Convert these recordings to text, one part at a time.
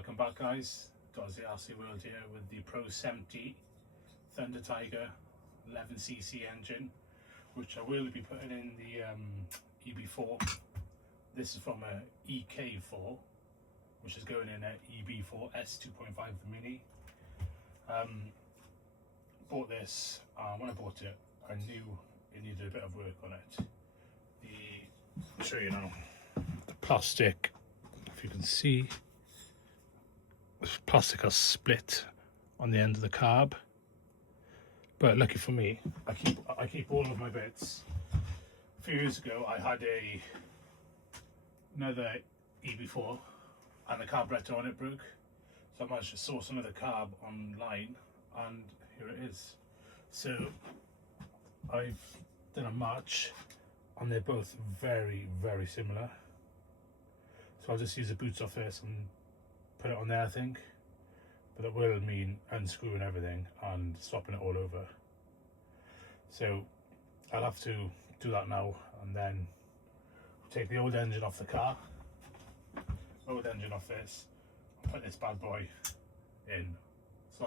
welcome back guys. Dozzy RC World here with the Pro 70 Thunder Tiger 11cc engine, which I will be putting in the EB4. This is from a EK4, which is going in a EB4S 2.5 Mini. Bought this, when I bought it, I knew it needed a bit of work on it. I'll show you now. The plastic, if you can see, the plastic has split on the end of the carb. But lucky for me, I keep all of my bits. A few years ago, I had another EB4, and the carburetor on it broke. So I managed to source another carb online, and here it is. So I've done a match, and they're both very, very similar. So I'll just use the boots off this and put it on there, I think. But it will mean unscrewing everything and swapping it all over. So I'll have to do that now, and then take the old engine off the car, old engine off this, and put this bad boy in. So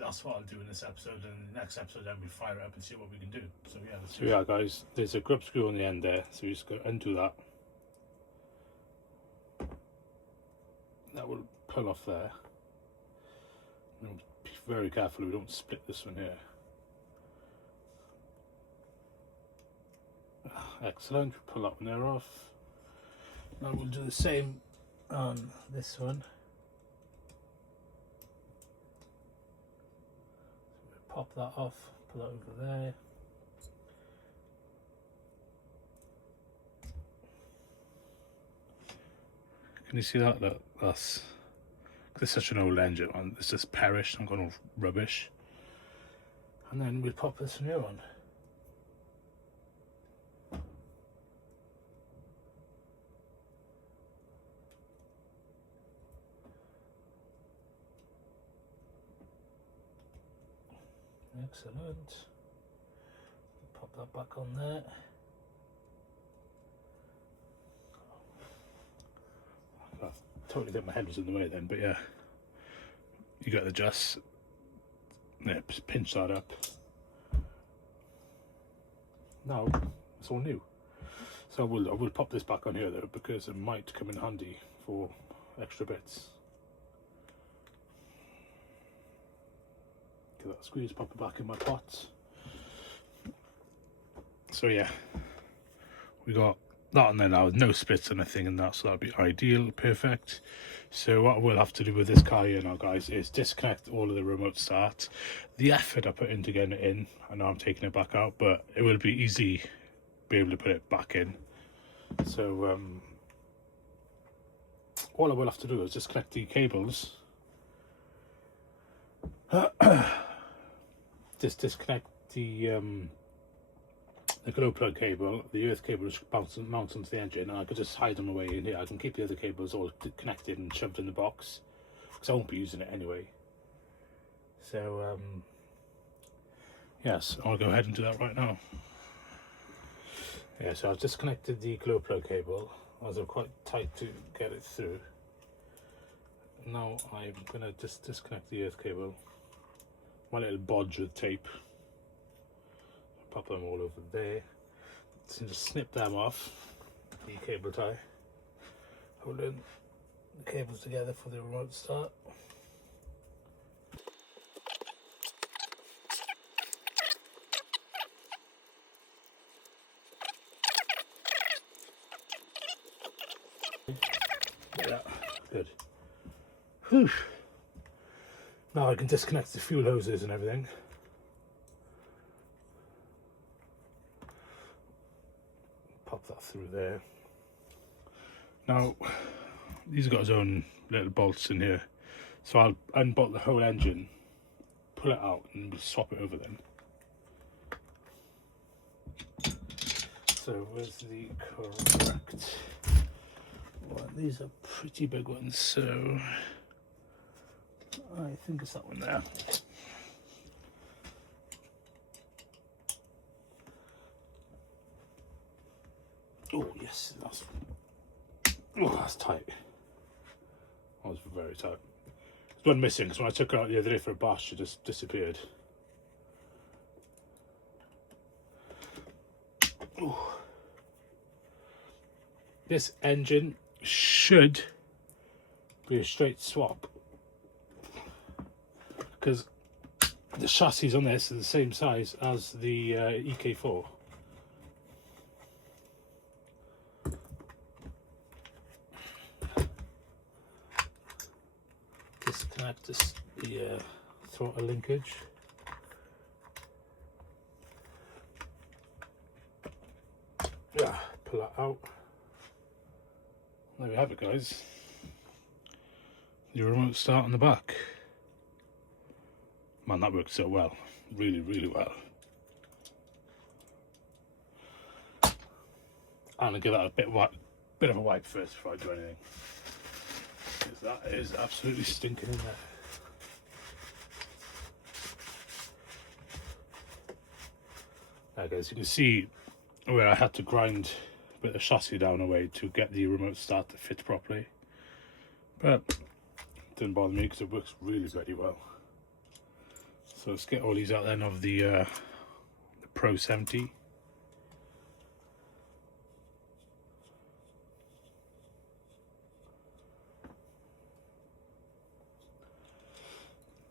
that's what I'll do in this episode, and in the next episode then we'll fire it up and see what we can do. So yeah, so yeah guys, there's a grip screw on the end there, so we just got to undo that. That will pull off there. And be very careful we don't split this one here. Excellent, pull that one there off. Now we'll do the same on this one. So we'll pop that off, pull that over there. Can you see that? Look, that's, this is such an old engine, and it's just perished and gone all rubbish. And then we'll pop this new one. Excellent. Pop that back on there. I totally think my head was in the way then, but yeah, you got to just just pinch that up. Now it's all new. So I will pop this back on here though, because it might come in handy for extra bits. That squeeze, pop it back in my pot. So yeah, we got that on there now with no splits or anything and that, so that'll be ideal, perfect. So what we'll have to do with this car here now guys is disconnect all of the remote start. The effort I put into getting it in, I know I'm taking it back out, but it will be easy to be able to put it back in. So all I will have to do is disconnect the cables. Just disconnect the glow plug cable, the earth cable which mounts onto the engine, and I could just hide them away in here. I can keep the other cables all connected and shoved in the box, because I won't be using it anyway. So yes, I'll go ahead and do that right now. Yeah, so I've disconnected the glow plug cable, as I'm quite tight to get it through. Now I'm going to just disconnect the earth cable. My little bodge with tape. Pop them all over there. So just snip them off. The cable tie. Holding the cables together for the remote start. Yeah, good. Whew. Now I can disconnect the fuel hoses and everything. Pop that through there. Now, these have got his own little bolts in here. So I'll unbolt the whole engine, pull it out, and we'll swap it over then. So where's the correct one? These are pretty big ones, so I think it's that one there. Oh yes, that's tight. That was very tight. one missing, because when I took her out the other day for a bash, she just disappeared. Ooh. This engine should be a straight swap, because the chassis on this is the same size as the EK4. Disconnect the throttle linkage. Yeah, pull that out. There we have it, guys. The remote start on the back. Man, that works so well. Really, really well. I'm gonna give that a bit of a wipe first before I do anything. Because that is absolutely stinking in there. There, guys, you can see where I had to grind a bit of chassis down a way to get the remote start to fit properly. But it didn't bother me because it works really, really well. So let's get all these out then of the Pro 70.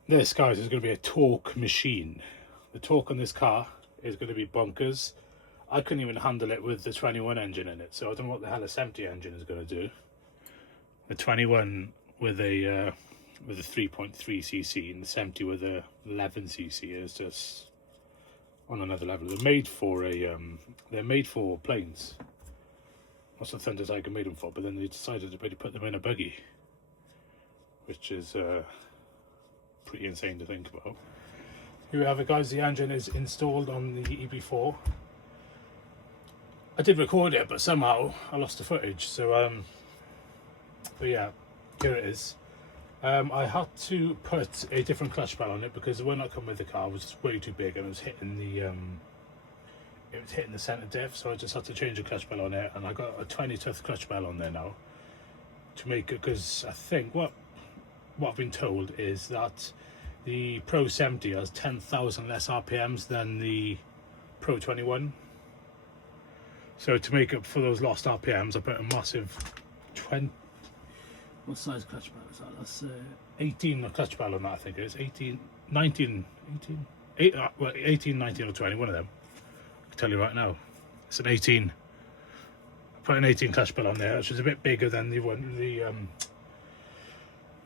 This, guys, is going to be a torque machine. The torque on this car is going to be bonkers. I couldn't even handle it with the 21 engine in it, so I don't know what the hell a 70 engine is going to do. The 21 with a 3.3cc and the 70 with a 11cc is just on another level. They're made for planes. That's what Thunder Tiger made them for, but then they decided to put them in a buggy, which is pretty insane to think about. Here we have it, guys. The engine is installed on the EB4. I did record it, but somehow I lost the footage. So, but yeah, here it is. I had to put a different clutch bell on it because the one that come with the car was just way too big and it was hitting the centre diff. So I just had to change the clutch bell on it, and I got a 20th clutch bell on there now to make it, because I think what I've been told is that the Pro 70 has 10,000 less RPMs than the Pro 21. So to make up for those lost RPMs, I put a massive 20. What size clutch bell is that? That's 18 clutch bell on that, I think it is. 18, 19, 19 or 20, one of them. I can tell you right now. It's an 18. I put an 18 clutch bell on there, which is a bit bigger than the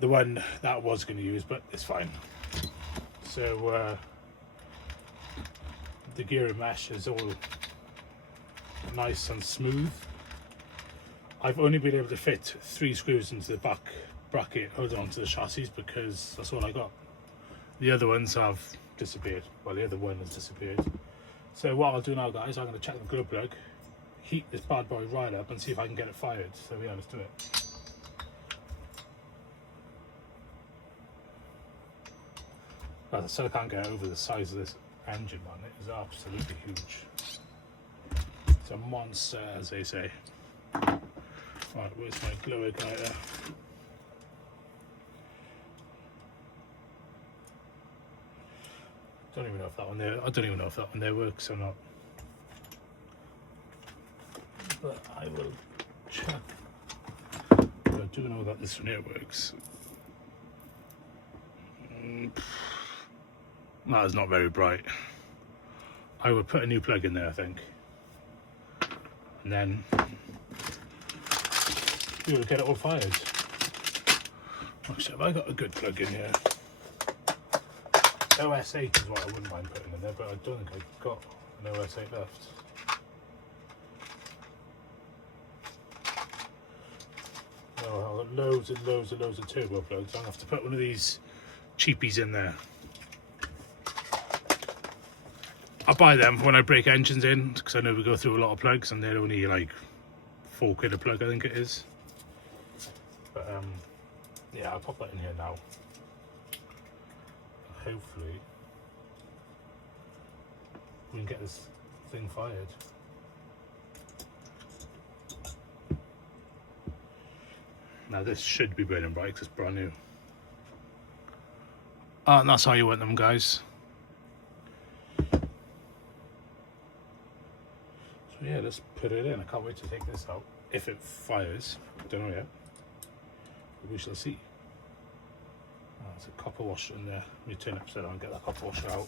one that I was going to use, but it's fine. So the gearing mesh is all nice and smooth. I've only been able to fit 3 screws into the back bracket holding onto the chassis because that's all I got. The other ones have disappeared. Well, the other one has disappeared. So what I'll do now, guys, I'm going to check the glow plug, heat this bad boy right up and see if I can get it fired. So yeah, let's do it. As I said, I can't get over the size of this engine, man. It is absolutely huge. It's a monster, as they say. Right, where's my glow igniter? I don't even know if that one there works or not. But I will check. I do know that this one here works. That is not very bright. I would put a new plug in there, I think. And then we will get it all fired. Actually, have I got a good plug in here? OS8 is what I wouldn't mind putting in there, but I don't think I've got an OS8 left. No, I've got loads of turbo plugs. I'm going to have to put one of these cheapies in there. I'll buy them when I break engines in, because I know we go through a lot of plugs and they're only like £4 a plug, I think it is. But yeah, I'll pop that in here now. Hopefully we can get this thing fired. Now this should be burning bright because it's brand new. And that's how you want them, guys. So yeah, let's put it in. I can't wait to take this out. If it fires, don't know yet. We shall see. Oh, there's a copper washer in there. Let me turn it upside down and get that copper washer out.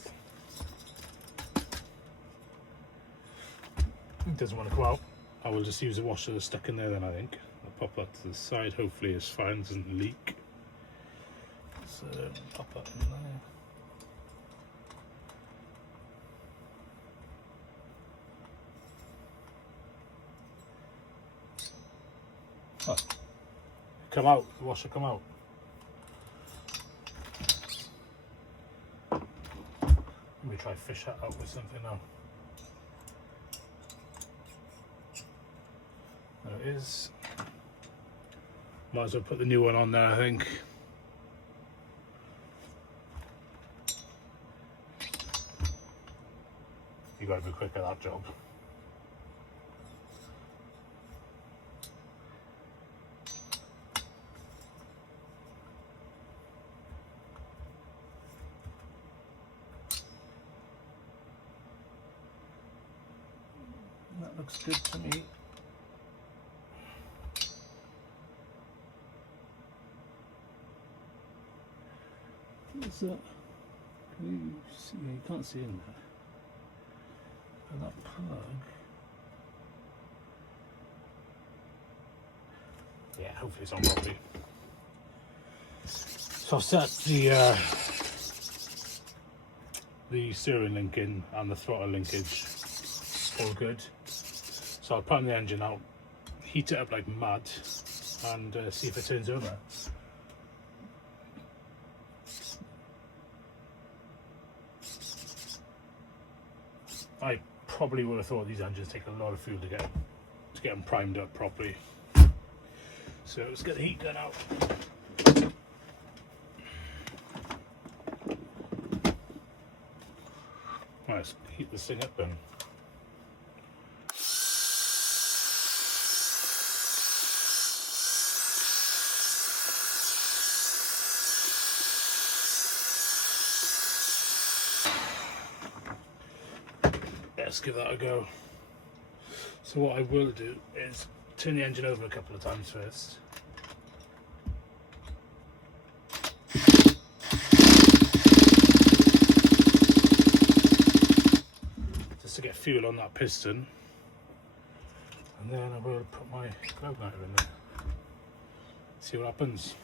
It doesn't want to come out. I will just use the washer that's stuck in there then, I think. I'll pop that to the side, hopefully it's fine, doesn't leak. So pop that in there. Oh, come out, the washer come out. Let me try fish that out with something now. There it is. Might as well put the new one on there, I think. You gotta be quick at that job. That looks good to me. What's that? Can you see? You can't see in there. And that plug. Yeah, hopefully it's on properly. So I've set the steering link in and the throttle linkage. All good. So I'll put the engine out, heat it up like mad, and see if it turns over. I probably would have thought these engines take a lot of fuel to get them primed up properly. So let's get the heat gun out. Right, let's heat this thing up then. Let's give that a go. So what I will do is turn the engine over a couple of times first. Just to get fuel on that piston. And then I will put my globe lighter in there. See what happens.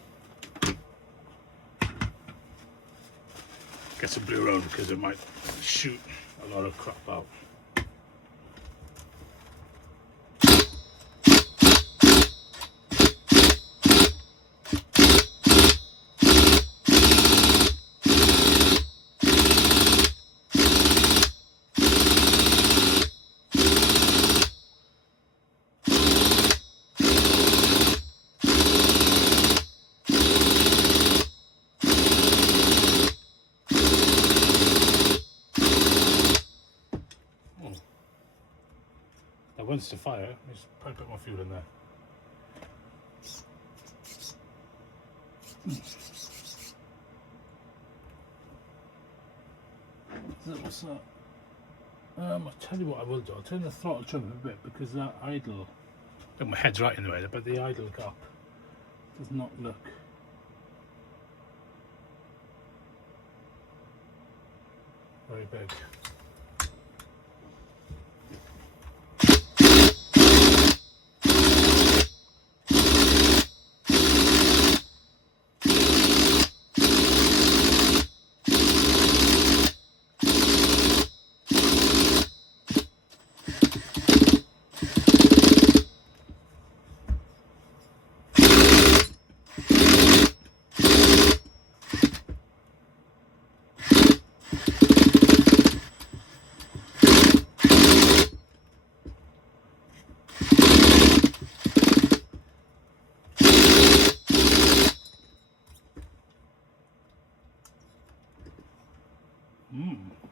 Get some blue around because it might shoot a lot of crap out. Once to fire, just put a bit more fuel in there. What's that? I'll tell you what I will do. I'll turn the throttle trim a bit because that idle. Look, my head's right in the way, but the idle gap does not look very big.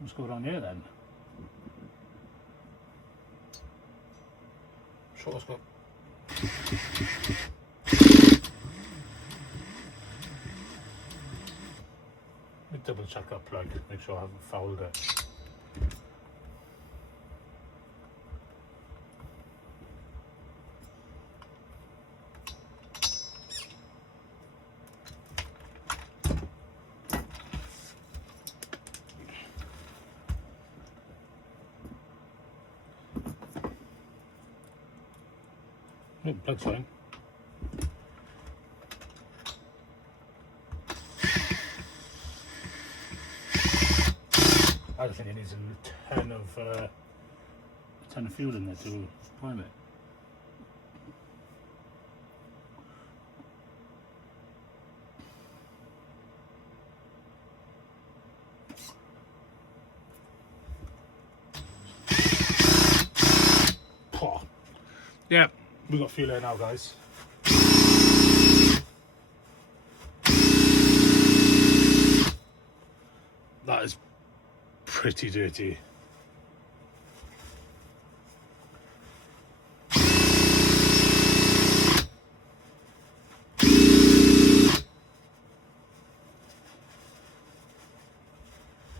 Let's go down here then. Sure, let's go. me double check that plug, make sure I haven't fouled it. Oh, plug's fine. I think it needs a ton of fuel in there to prime it. Oh. Yeah, we got fuel there now, guys. That is pretty dirty.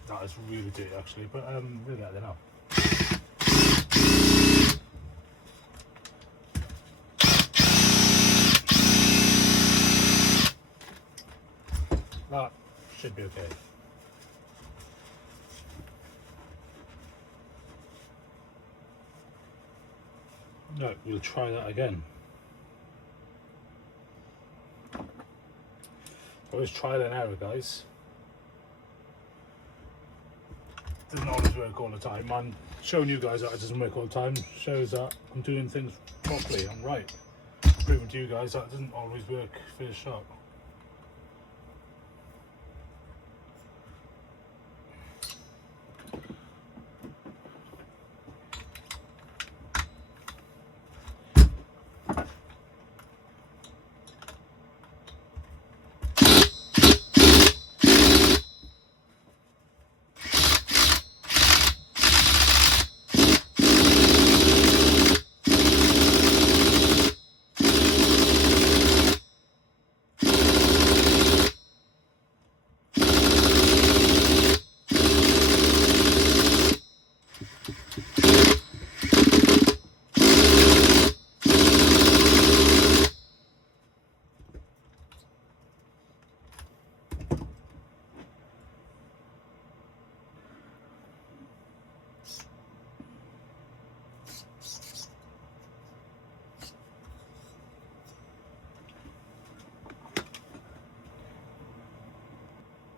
That is really dirty actually, but we'll get there now. That should be okay. Right, we'll try that again. Always trial and error, guys. Doesn't always work all the time. I'm showing you guys that it doesn't work all the time. Shows that I'm doing things properly and right. Proving to you guys that it doesn't always work first shot.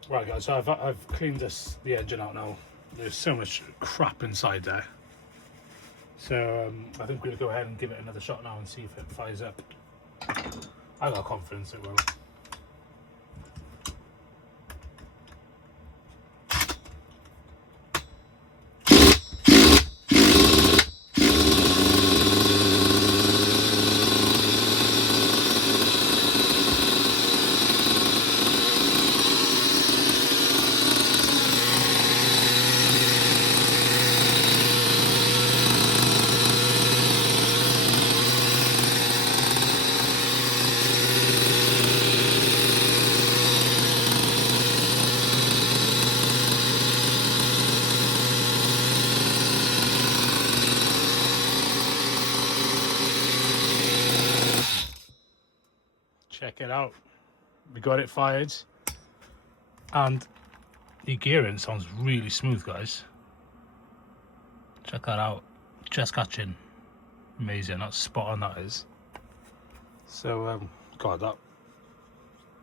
Right guys, so I've cleaned the engine out now. There's so much crap inside there. So I think we'll go ahead and give it another shot now and see if it fires up. I got confidence it will. Check it out, we got it fired and the gearing sounds really smooth, guys. Check that out, just catching, amazing, that's spot on, that is. So God, that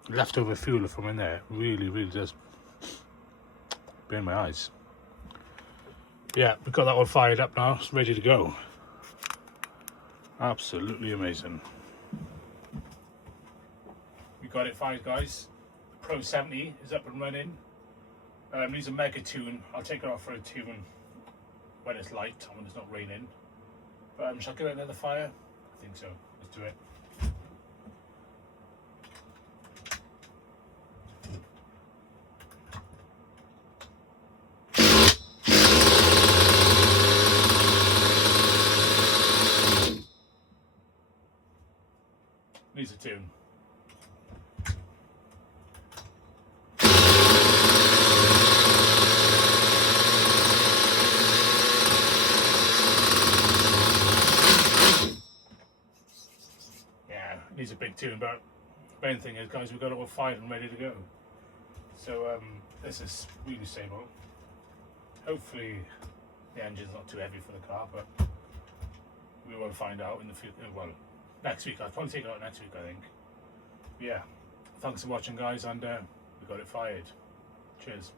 leftover fuel from in there really does burn my eyes. Yeah, we've got that one fired up now, it's ready to go. Absolutely amazing. We got it fired, guys. Pro 70 is up and running. Needs a mega tune. I'll take it off for a tune when it's light and when it's not raining. But shall I give it another fire? I think so. Let's do it. Needs a tune. needs a big tune, but the main thing is, guys, we've got it all fired and ready to go. So this is really stable. Hopefully the engine's not too heavy for the car, but we will find out in the future. Well, next week. I'll probably take it out next week, I think. But yeah, thanks for watching, guys, and we got it fired. Cheers.